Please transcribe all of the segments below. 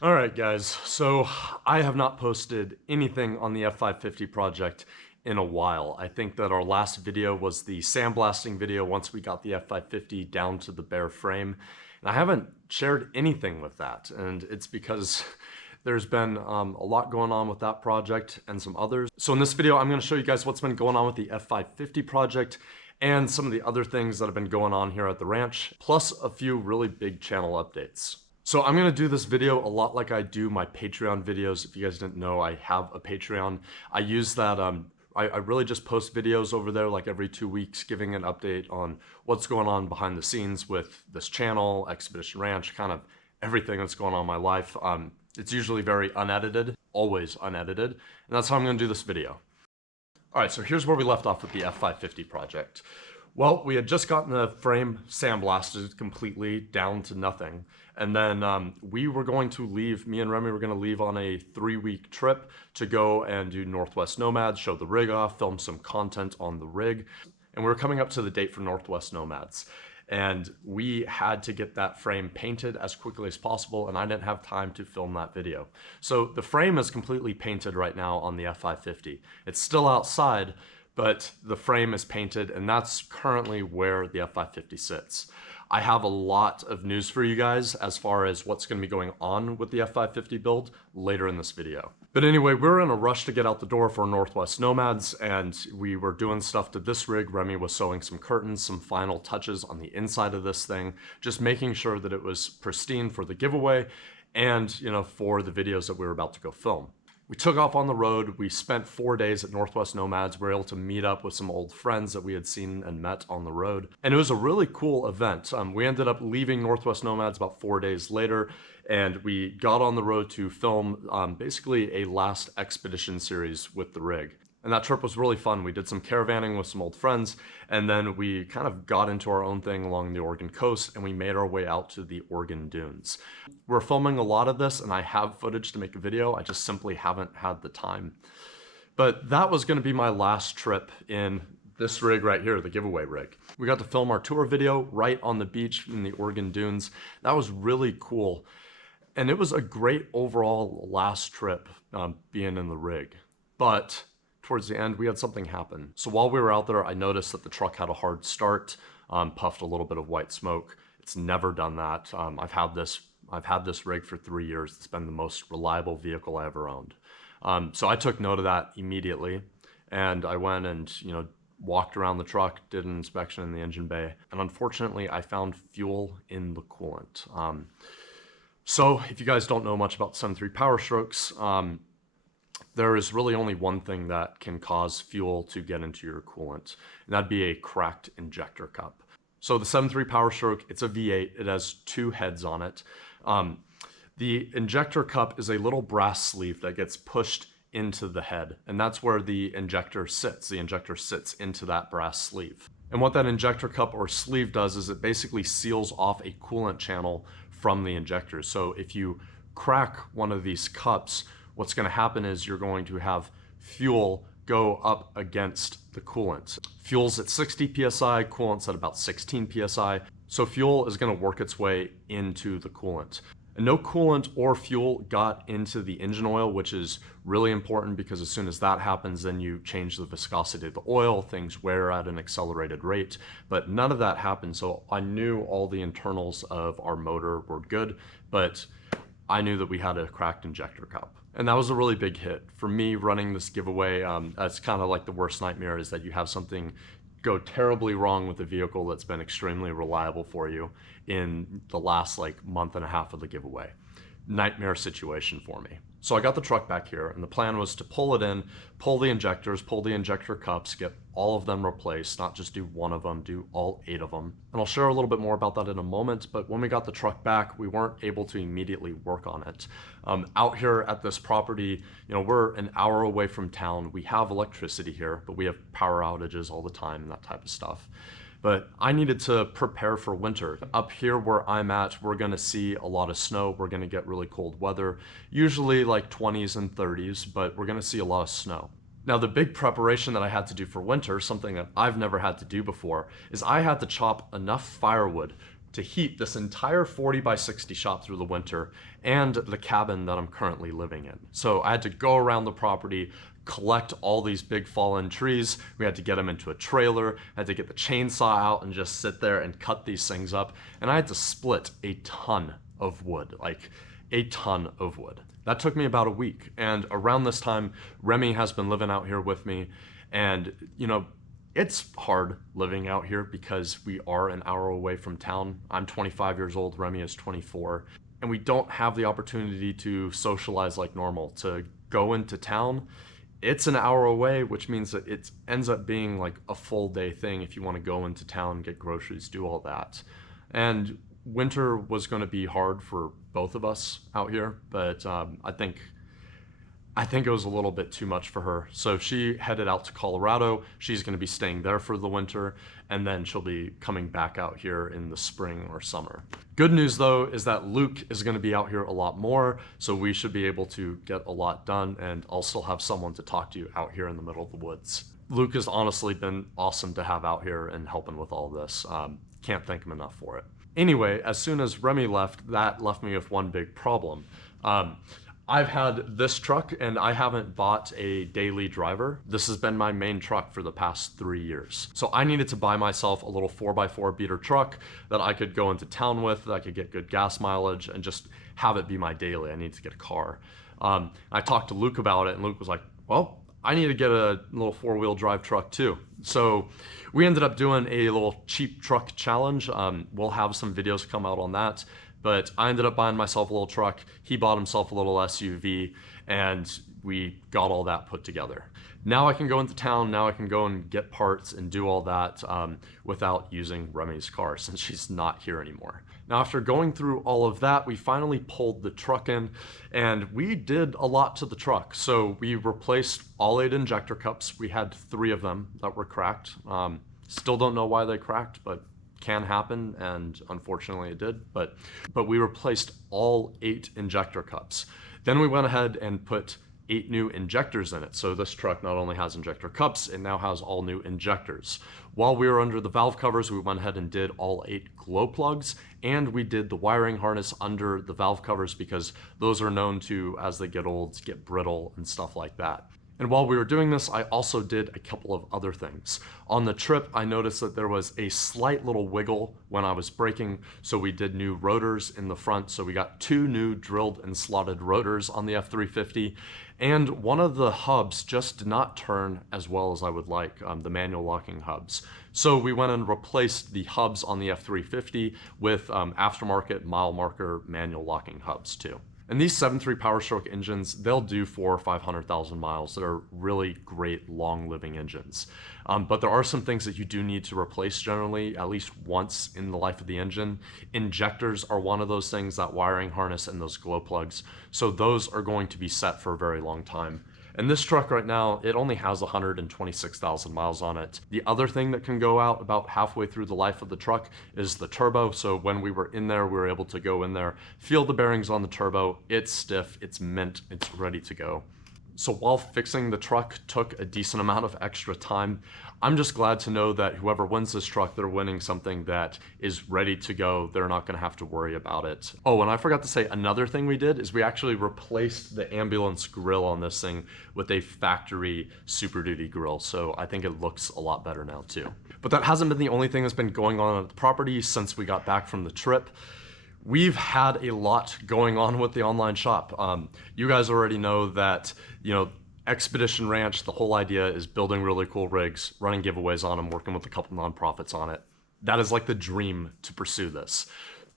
Alright guys, so I have not posted anything on the F550 project in a while. I think that our last video was the sandblasting video once we got the F550 down to the bare frame. And I haven't shared anything with that, and it's because there's been a lot going on with that project and some others. So in this video, I'm going to show you guys what's been going on with the F550 project and some of the other things that have been going on here at the ranch, plus a few really big channel updates. So I'm going to do this video a lot like I do my Patreon videos. If you guys didn't know, I have a Patreon. I use that, I really just post videos over there like every 2 weeks, giving an update on what's going on behind the scenes with this channel, Expedition Ranch, kind of everything that's going on in my life. It's usually very unedited, always unedited, and that's how I'm going to do this video. All right, so here's where we left off with the F550 project. Well, we had just gotten the frame sandblasted completely down to nothing. And then we were going to leave, me and Remy were going to leave on a 3-week trip to go and do Northwest Nomads, show the rig off, film some content on the rig. And we were coming up to the date for Northwest Nomads. And we had to get that frame painted as quickly as possible, and I didn't have time to film that video. So the frame is completely painted right now on the F550. It's still outside, but the frame is painted, and that's currently where the F550 sits. I have a lot of news for you guys as far as what's going to be going on with the F550 build later in this video. But anyway, we're in a rush to get out the door for Northwest Nomads, and we were doing stuff to this rig. Remy was sewing some curtains, some final touches on the inside of this thing, just making sure that it was pristine for the giveaway and, you know, for the videos that we were about to go film. We took off on the road. We spent 4 days at Northwest Nomads. We were able to meet up with some old friends that we had seen and met on the road. And it was a really cool event. We ended up leaving Northwest Nomads about 4 days later, and we got on the road to film basically a last expedition series with the rig. And that trip was really fun. We did some caravanning with some old friends, and then we kind of got into our own thing along the Oregon coast, and we made our way out to the Oregon dunes. We're filming a lot of this, and I have footage to make a video. I just simply haven't had the time. But that was going to be my last trip in this rig right here, the giveaway rig. We got to film our tour video right on the beach in the Oregon dunes. That was really cool. And it was a great overall last trip being in the rig. But towards the end, we had something happen. So while we were out there, I noticed that the truck had a hard start, puffed a little bit of white smoke. It's never done that. I've had this rig for 3 years. It's been the most reliable vehicle I ever owned. So I took note of that immediately, and I went and, you know, walked around the truck, did an inspection in the engine bay, and unfortunately, I found fuel in the coolant. So if you guys don't know much about 73 Power Strokes, there is really only one thing that can cause fuel to get into your coolant, and that'd be a cracked injector cup. So the 73 Power Stroke, it's a V8. It has 2 heads on it. The injector cup is a little brass sleeve that gets pushed into the head, and that's where the injector sits. The injector sits into that brass sleeve. And what that injector cup or sleeve does is it basically seals off a coolant channel from the injector. So if you crack one of these cups, what's going to happen is you're going to have fuel go up against the coolant. Fuel's at 60 psi, coolant's at about 16 psi. So fuel is going to work its way into the coolant. And no coolant or fuel got into the engine oil, which is really important because as soon as that happens, then you change the viscosity of the oil, things wear at an accelerated rate, but none of that happened. So I knew all the internals of our motor were good, but I knew that we had a cracked injector cup. And that was a really big hit. For me, running this giveaway, that's kind of like the worst nightmare, is that you have something go terribly wrong with a vehicle that's been extremely reliable for you in the last like month and a half of the giveaway. Nightmare situation for me. So I got the truck back here, and the plan was to pull it in, pull the injectors, pull the injector cups, get all of them replaced, not just do one of them, do all 8 of them. And I'll share a little bit more about that in a moment, but when we got the truck back, we weren't able to immediately work on it. Out here at this property, you know, we're an hour away from town. We have electricity here, but we have power outages all the time and that type of stuff. But I needed to prepare for winter. Up here where I'm at, we're gonna see a lot of snow. We're gonna get really cold weather, usually like 20s and 30s, but we're gonna see a lot of snow. Now, the big preparation that I had to do for winter, something that I've never had to do before, is I had to chop enough firewood to heat this entire 40 by 60 shop through the winter and the cabin that I'm currently living in. So I had to go around the property, collect all these big fallen trees. We had to get them into a trailer, I had to get the chainsaw out and just sit there and cut these things up. And I had to split a ton of wood, like a ton of wood. That took me about a week. And around this time, Remy has been living out here with me. And, you know, it's hard living out here because we are an hour away from town. I'm 25 years old, Remy is 24. And we don't have the opportunity to socialize like normal. To go into town, it's an hour away, which means that it ends up being like a full day thing if you want to go into town, get groceries, do all that. And winter was going to be hard for both of us out here, but I think it was a little bit too much for her. So she headed out to Colorado. She's going to be staying there for the winter, and then she'll be coming back out here in the spring or summer. Good news though is that Luke is going to be out here a lot more, so we should be able to get a lot done, and I'll still have someone to talk to you out here in the middle of the woods. Luke has honestly been awesome to have out here and helping with all this. Can't thank him enough for it. Anyway, as soon as Remy left, that left me with one big problem. I've had this truck and I haven't bought a daily driver. This has been my main truck for the past 3 years. So I needed to buy myself a little 4x4 beater truck that I could go into town with, that I could get good gas mileage and just have it be my daily. I need to get a car. I talked to Luke about it and Luke was like, well, I need to get a little 4-wheel drive truck too. So we ended up doing a little cheap truck challenge. We'll have some videos come out on that. But I ended up buying myself a little truck. He bought himself a little SUV, and we got all that put together. Now I can go into town, now I can go and get parts and do all that without using Remy's car since she's not here anymore. Now after going through all of that, we finally pulled the truck in and we did a lot to the truck. So we replaced all 8 injector cups. We had 3 of them that were cracked. Still don't know why they cracked, but can happen, and unfortunately it did, but we replaced all 8 injector cups. Then we went ahead and put 8 new injectors in it. So this truck not only has injector cups, it now has all new injectors. While we were under the valve covers, we went ahead and did all 8 glow plugs, and we did the wiring harness under the valve covers because those are known to, as they get old, get brittle and stuff like that. And while we were doing this, I also did a couple of other things. On the trip, I noticed that there was a slight little wiggle when I was braking, so we did new rotors in the front. So we got 2 new drilled and slotted rotors on the F350, and one of the hubs just did not turn as well as I would like, the manual locking hubs. So we went and replaced the hubs on the F350 with aftermarket mile marker manual locking hubs too. And these 7.3 Power Stroke engines, they'll do 400,000 or 500,000 miles. They're really great, long-living engines. But there are some things that you do need to replace generally, at least once in the life of the engine. Injectors are one of those things, that wiring harness and those glow plugs. So those are going to be set for a very long time. And this truck right now, it only has 126,000 miles on it. The other thing that can go out about halfway through the life of the truck is the turbo. So when we were in there, we were able to go in there, feel the bearings on the turbo. It's stiff, it's mint, it's ready to go. So while fixing the truck took a decent amount of extra time, I'm just glad to know that whoever wins this truck, they're winning something that is ready to go. They're not gonna have to worry about it. Oh, and I forgot to say, another thing we did is we actually replaced the ambulance grill on this thing with a factory Super Duty grill. So I think it looks a lot better now too. But that hasn't been the only thing that's been going on at the property since we got back from the trip. We've had a lot going on with the online shop. You guys already know that, Expedition Ranch, the whole idea is building really cool rigs, running giveaways on them, working with a couple nonprofits on it. That is like the dream to pursue this.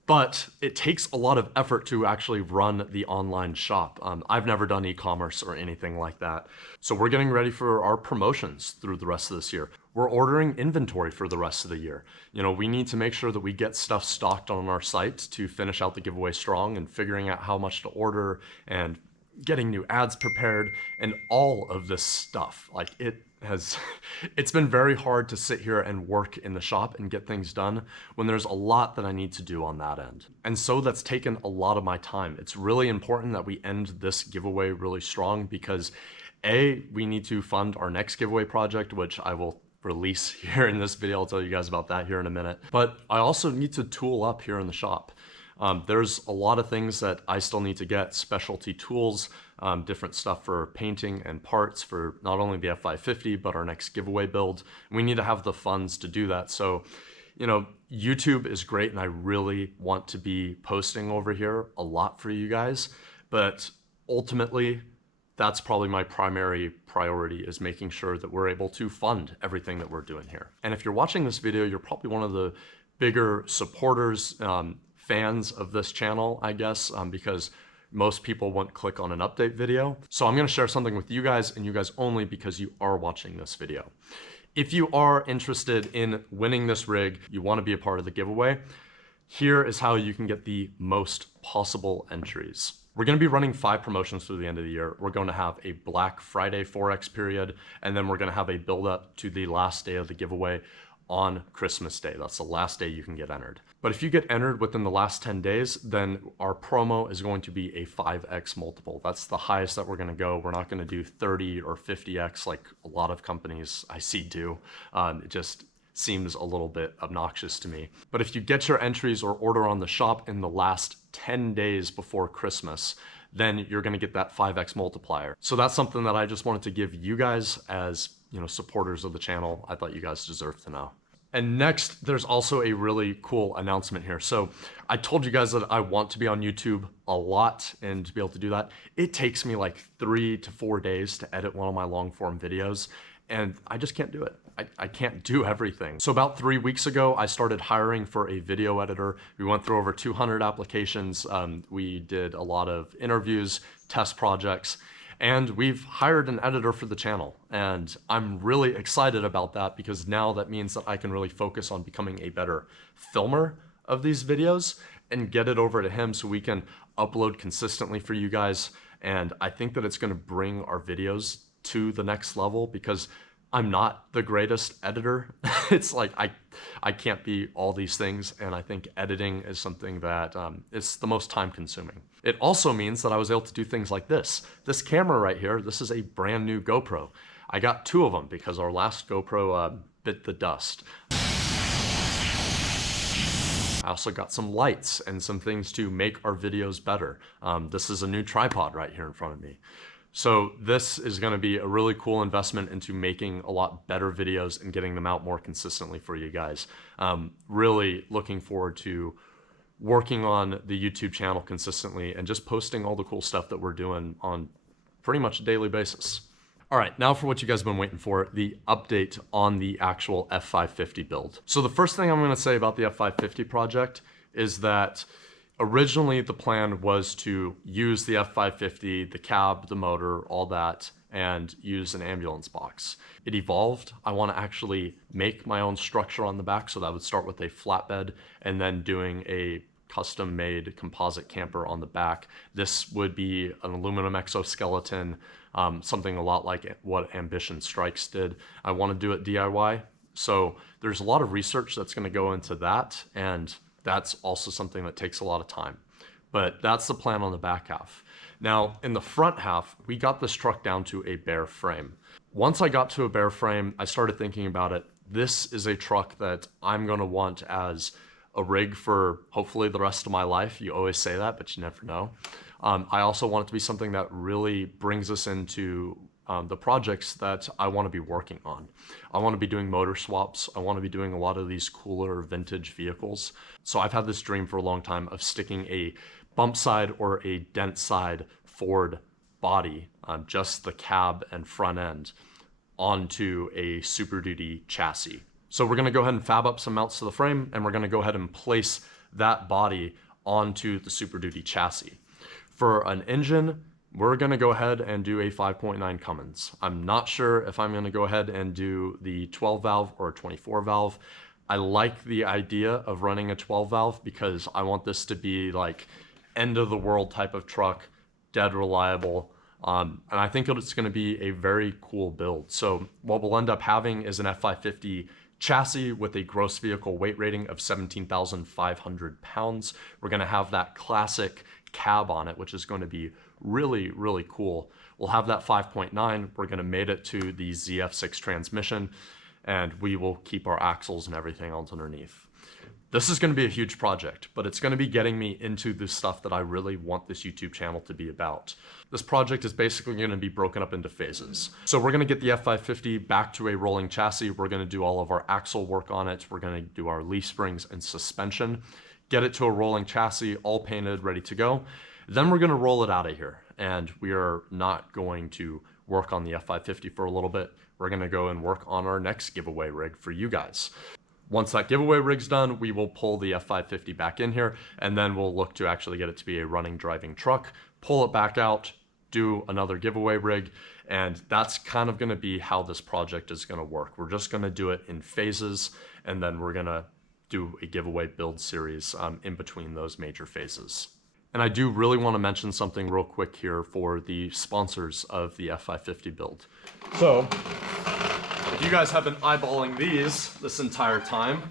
But it takes a lot of effort to actually run the online shop. I've never done e-commerce or anything like that. So we're getting ready for our promotions through the rest of this year. We're ordering inventory for the rest of the year. We need to make sure that we get stuff stocked on our site to finish out the giveaway strong, and figuring out how much to order and getting new ads prepared and all of this stuff. It's been very hard to sit here and work in the shop and get things done when there's a lot that I need to do on that end. And so that's taken a lot of my time. It's really important that we end this giveaway really strong because A, we need to fund our next giveaway project, which I will release here in this video. I'll tell you guys about that here in a minute. But I also need to tool up here in the shop. There's a lot of things that I still need to get, specialty tools, different stuff for painting and parts for not only the F550, but our next giveaway build. We need to have the funds to do that. So, you know, YouTube is great and I really want to be posting over here a lot for you guys, but ultimately, that's probably my primary priority, is making sure that we're able to fund everything that we're doing here. And if you're watching this video, you're probably one of the bigger supporters, fans of this channel, I guess, because most people won't click on an update video. So I'm gonna share something with you guys and you guys only because you are watching this video. If you are interested in winning this rig, you wanna be a part of the giveaway, here is how you can get the most possible entries. We're going to be running 5 promotions through the end of the year. We're going to have a Black Friday Forex period, and then we're going to have a build up to the last day of the giveaway on Christmas Day. That's the last day you can get entered. But if you get entered within the last 10 days, then our promo is going to be a 5x multiple. That's the highest that we're going to go. We're not going to do 30 or 50x like a lot of companies I see do. It just seems a little bit obnoxious to me. But if you get your entries or order on the shop in the last 10 days before Christmas, then you're gonna get that 5x multiplier. So that's something that I just wanted to give you guys as, you know, supporters of the channel. I thought you guys deserve to know. And next, there's also a really cool announcement here. So I told you guys that I want to be on YouTube a lot, and to be able to do that, it takes me like 3 to 4 days to edit one of my long form videos. And I just can't do it. I can't do everything. So about 3 weeks ago, I started hiring for a video editor. We went through over 200 applications. We did a lot of interviews, test projects, and we've hired an editor for the channel. And I'm really excited about that because now that means that I can really focus on becoming a better filmer of these videos and get it over to him so we can upload consistently for you guys. And I think that it's gonna bring our videos to the next level because I'm not the greatest editor. It's like I can't be all these things, and I think editing is something that is the most time consuming. It also means that I was able to do things like this. This camera right here, this is a brand new GoPro. I got 2 of them because our last GoPro bit the dust. I also got some lights and some things to make our videos better. This is a new tripod right here in front of me. So this is going to be a really cool investment into making a lot better videos and getting them out more consistently for you guys. Really looking forward to working on the YouTube channel consistently and just posting all the cool stuff that we're doing on pretty much a daily basis. All right, now for what you guys have been waiting for, the update on the actual F550 build. So the first thing I'm going to say about the F550 project is that originally, the plan was to use the F550, the cab, the motor, all that, and use an ambulance box. It evolved. I want to actually make my own structure on the back, so that would start with a flatbed and then doing a custom-made composite camper on the back. This would be an aluminum exoskeleton, something a lot like what Ambition Strikes did. I want to do it DIY, so there's a lot of research that's going to go into that, and that's also something that takes a lot of time. But that's the plan on the back half. Now, in the front half, we got this truck down to a bare frame. Once I got to a bare frame, I started thinking about it. This is a truck that I'm gonna want as a rig for hopefully the rest of my life. You always say that, but you never know. I also want it to be something that really brings us into the projects that I want to be working on. I want to be doing motor swaps. I want to be doing a lot of these cooler vintage vehicles. So I've had this dream for a long time of sticking a bump side or a dent side Ford body, just the cab and front end, onto a Super Duty chassis. So we're going to go ahead and fab up some mounts to the frame, and we're going to go ahead and place that body onto the Super Duty chassis. For an engine, we're going to go ahead and do a 5.9 Cummins. I'm not sure if I'm going to go ahead and do the 12 valve or a 24 valve. I like the idea of running a 12 valve because I want this to be like end of the world type of truck, dead reliable. And I think it's going to be a very cool build. So what we'll end up having is an F550 chassis with a gross vehicle weight rating of 17,500 pounds. We're going to have that classic cab on it, which is going to be really, really cool. We'll have that 5.9. We're going to mate it to the ZF6 transmission. and we will keep our axles and everything else underneath. This is going to be a huge project, but it's going to be getting me into the stuff that I really want this YouTube channel to be about. This project is basically going to be broken up into phases. So we're going to get the F550 back to a rolling chassis. We're going to do all of our axle work on it. We're going to do our leaf springs and suspension, get it to a rolling chassis, all painted, ready to go. Then we're going to roll it out of here. And we are not going to work on the F550 for a little bit. We're going to go and work on our next giveaway rig for you guys. Once that giveaway rig's done, we will pull the F550 back in here, and then we'll look to actually get it to be a running, driving truck, pull it back out, do another giveaway rig, and that's kind of gonna be how this project is gonna work. We're just gonna do it in phases, and then we're gonna do a giveaway build series in between those major phases. And I do really wanna mention something real quick here for the sponsors of the F550 build. So, if you guys have been eyeballing these this entire time,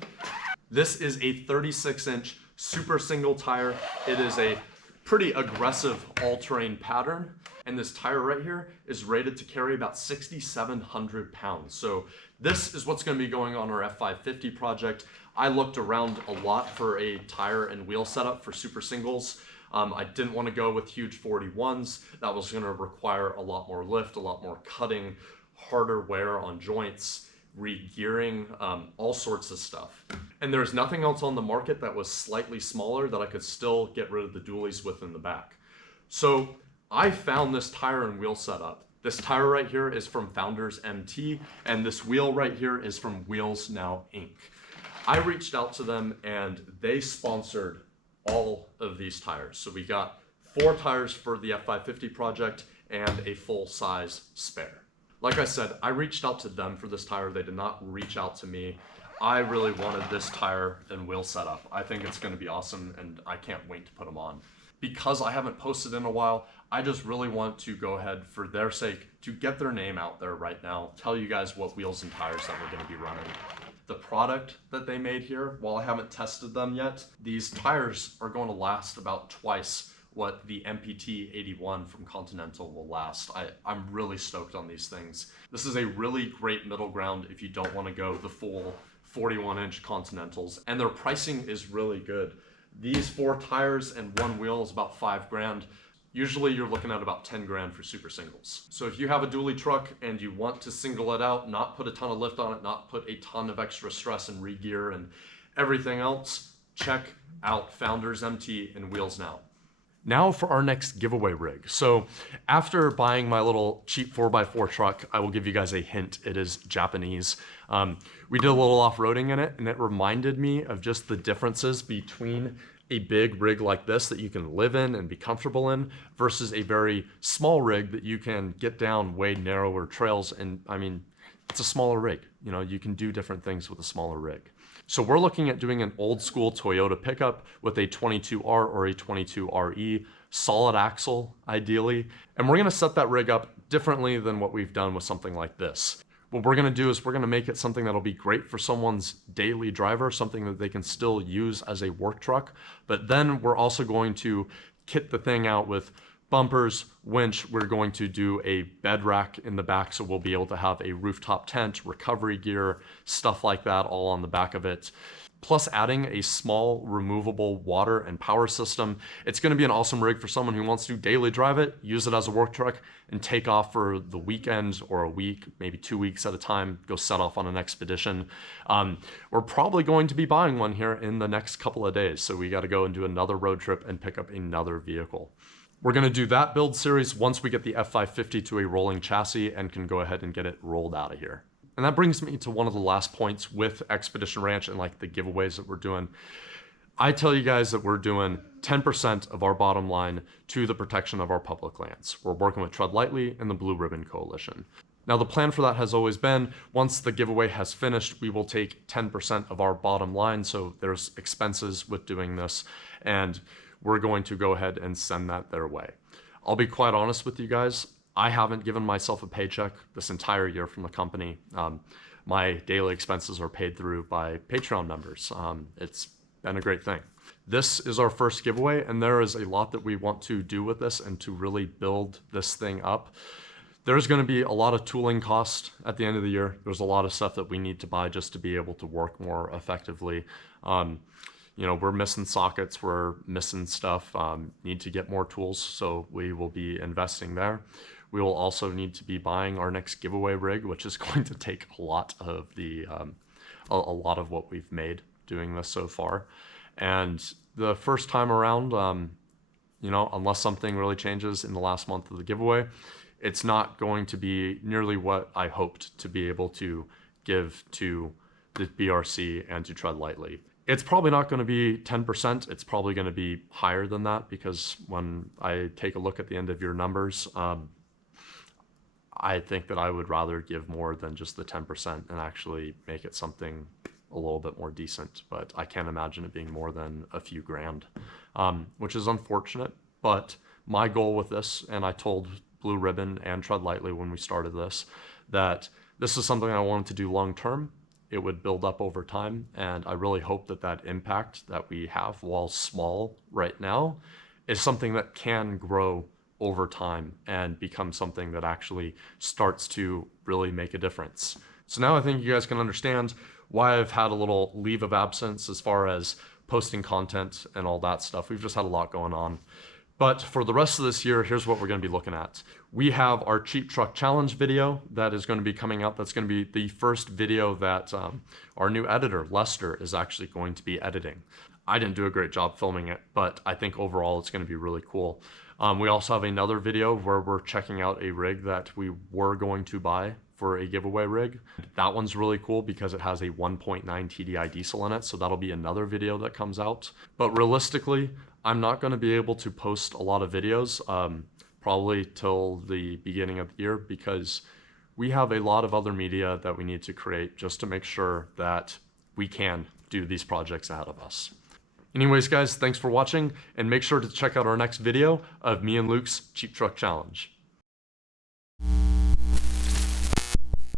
this is a 36-inch super single tire. It is a pretty aggressive all-terrain pattern, and this tire right here is rated to carry about 6,700 pounds. So this is what's going to be going on our F550 project. I looked around a lot for a tire and wheel setup for super singles. I didn't want to go with huge 41s. That was going to require a lot more lift, a lot more cutting, harder wear on joints, re-gearing, all sorts of stuff. And there's nothing else on the market that was slightly smaller that I could still get rid of the dualies with in the back. So I found this tire and wheel setup. This tire right here is from Founders MT, and this wheel right here is from Wheels Now Inc. I reached out to them and they sponsored all of these tires. So we got 4 tires for the F550 project and a full-size spare. Like I said, I reached out to them for this tire. They did not reach out to me. I really wanted this tire and wheel setup. I think it's going to be awesome, and I can't wait to put them on. Because I haven't posted in a while, I just really want to go ahead, for their sake, to get their name out there right now, tell you guys what wheels and tires that we're going to be running. The product that they made here, while I haven't tested them yet, these tires are going to last about twice what the MPT 81 from Continental will last. I'm really stoked on these things. This is a really great middle ground if you don't want to go the full 41-inch Continentals, and their pricing is really good. These 4 tires and 1 wheel is about $5 grand. Usually you're looking at about 10 grand for super singles. So if you have a dually truck and you want to single it out, not put a ton of lift on it, not put a ton of extra stress and re-gear and everything else, check out Founders MT and Wheels Now. Now for our next giveaway rig. So after buying my little cheap 4x4 truck, I will give you guys a hint. It is Japanese. We did a little off-roading in it, and it reminded me of just the differences between a big rig like this that you can live in and be comfortable in versus a very small rig that you can get down way narrower trails. And I mean, it's a smaller rig. You know, you can do different things with a smaller rig. So we're looking at doing an old school Toyota pickup with a 22R or a 22RE, solid axle ideally. And we're gonna set that rig up differently than what we've done with something like this. What we're gonna do is we're gonna make it something that'll be great for someone's daily driver, something that they can still use as a work truck. But then we're also going to kit the thing out with bumpers, winch. We're going to do a bed rack in the back, so we'll be able to have a rooftop tent, recovery gear, stuff like that all on the back of it. Plus adding a small removable water and power system. It's gonna be an awesome rig for someone who wants to daily drive it, use it as a work truck, and take off for the weekend or a week, maybe 2 weeks at a time, go set off on an expedition. We're probably going to be buying one here in the next couple of days, so we gotta go and do another road trip and pick up another vehicle. We're gonna do that build series once we get the F550 to a rolling chassis and can go ahead and get it rolled out of here. And that brings me to one of the last points with Expedition Ranch and like the giveaways that we're doing. I tell you guys that we're doing 10% of our bottom line to the protection of our public lands. We're working with Tread Lightly and the Blue Ribbon Coalition. Now the plan for that has always been, once the giveaway has finished, we will take 10% of our bottom line, so there's expenses with doing this, and we're going to go ahead and send that their way. I'll be quite honest with you guys, I haven't given myself a paycheck this entire year from the company. My daily expenses are paid through by Patreon members. It's been a great thing. This is our first giveaway, and there is a lot that we want to do with this and to really build this thing up. There's going to be a lot of tooling cost at the end of the year. There's a lot of stuff that we need to buy just to be able to work more effectively. We're missing sockets, we're missing stuff, need to get more tools, so we will be investing there. We will also need to be buying our next giveaway rig, which is going to take a lot of a lot of what we've made doing this so far. And the first time around, unless something really changes in the last month of the giveaway, it's not going to be nearly what I hoped to be able to give to the BRC and to Tread Lightly. It's probably not going to be 10%. It's probably going to be higher than that, because when I take a look at the end of your numbers, I think that I would rather give more than just the 10% and actually make it something a little bit more decent. But I can't imagine it being more than a few grand, which is unfortunate. But my goal with this, and I told Blue Ribbon and Tread Lightly when we started this, that this is something I wanted to do long term. It would build up over time, and I really hope that that impact that we have, while small right now, is something that can grow over time and become something that actually starts to really make a difference. So now I think you guys can understand why I've had a little leave of absence as far as posting content and all that stuff. We've just had a lot going on. But for the rest of this year, here's what we're going to be looking at. We have our Cheap Truck Challenge video that is going to be coming out. That's going to be the first video that our new editor, Lester, is actually going to be editing. I didn't do a great job filming it, but I think overall it's going to be really cool. We also have another video where we're checking out a rig that we were going to buy for a giveaway rig. That one's really cool because it has a 1.9 TDI diesel in it, so that'll be another video that comes out. But realistically, I'm not going to be able to post a lot of videos, probably till the beginning of the year, because we have a lot of other media that we need to create just to make sure that we can do these projects ahead of us. Anyways, guys, thanks for watching, and make sure to check out our next video of me and Luke's Cheap Truck Challenge.